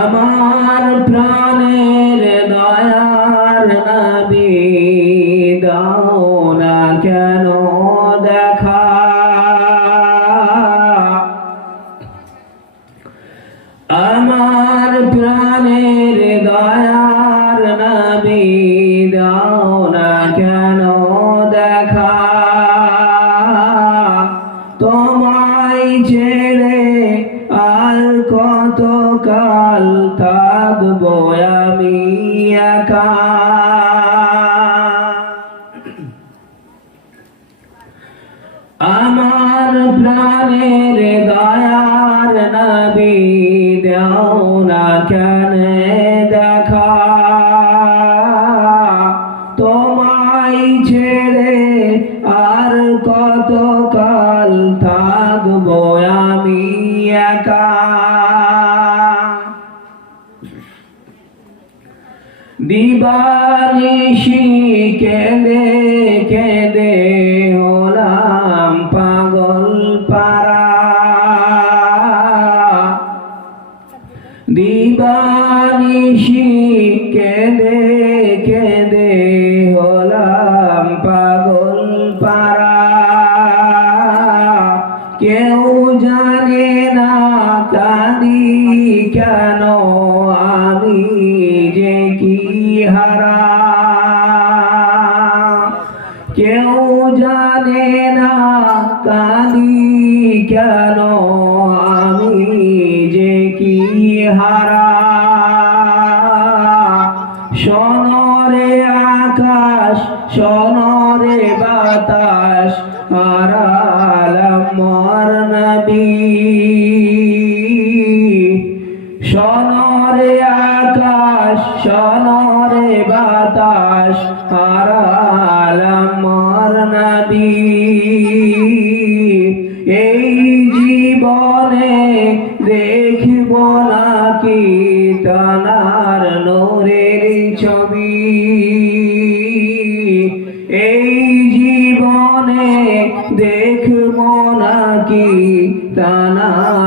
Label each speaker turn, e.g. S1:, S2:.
S1: আমার প্রাণের দয়ার নবী দাও না কেন দেখা? আমার প্রাণের কাল থাকব আমি একা। আমার প্রাণের দয়ার নবী দেও না কেন দেখা। তোমায় ছেড়ে আর কত দিবানিশি কেঁদে কেঁদে হলাম পাগল পারা দিবানিশি কেঁদে কেঁদে হলাম পাগল পারা কেউ জানে না কাঁদি কেন? জানে না কাঁদি কেন আমি যে কি হারা? সনরে আকাশ সনরে বাতাস, হারালাম মর নবী। সনরে আকাশ সনরে বাতাস, হারালাম এই জীবনে দেখব নাকি তানার নোরের ছবি। এই জীবনে দেখব নাকি তানার